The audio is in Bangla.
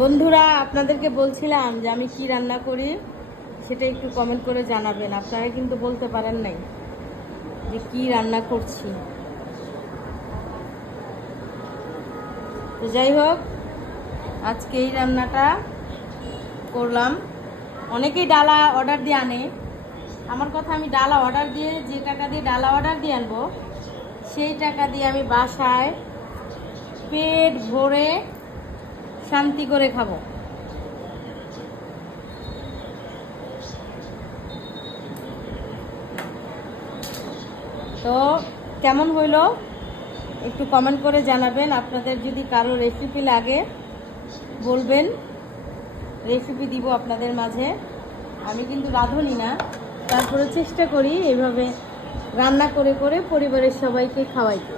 বন্ধুরা, আপনাদেরকে বলছিলাম যে আমি কি রান্না করি সেটা একটু কমেন্ট করে জানাবেন। আপনারা কিন্তু বলতে পারেন নাই যে কি রান্না করছি। তো যাই হোক, আজকে এই রান্নাটা করলাম। অনেকেই ডালা অর্ডার দিয়ে আনে। আমার কথা, আমি ডালা অর্ডার দিয়ে, যে টাকা দিয়ে ডালা অর্ডার দিয়ে আনবো সেই টাকা দিয়ে আমি বাসায় পেট ভরে শান্তি করে খাবো। তো কেমন হইলো একটু কমেন্ট করে জানাবেন। আপনাদের যদি কারো রেসিপি লাগে বলবেন, রেসিপি দিব আপনাদের মাঝে। আমি কিন্তু রাঁধুনি না, তারপরে চেষ্টা করি এইভাবে রান্না করে করে পরিবারের সবাইকে খাওয়াইতে।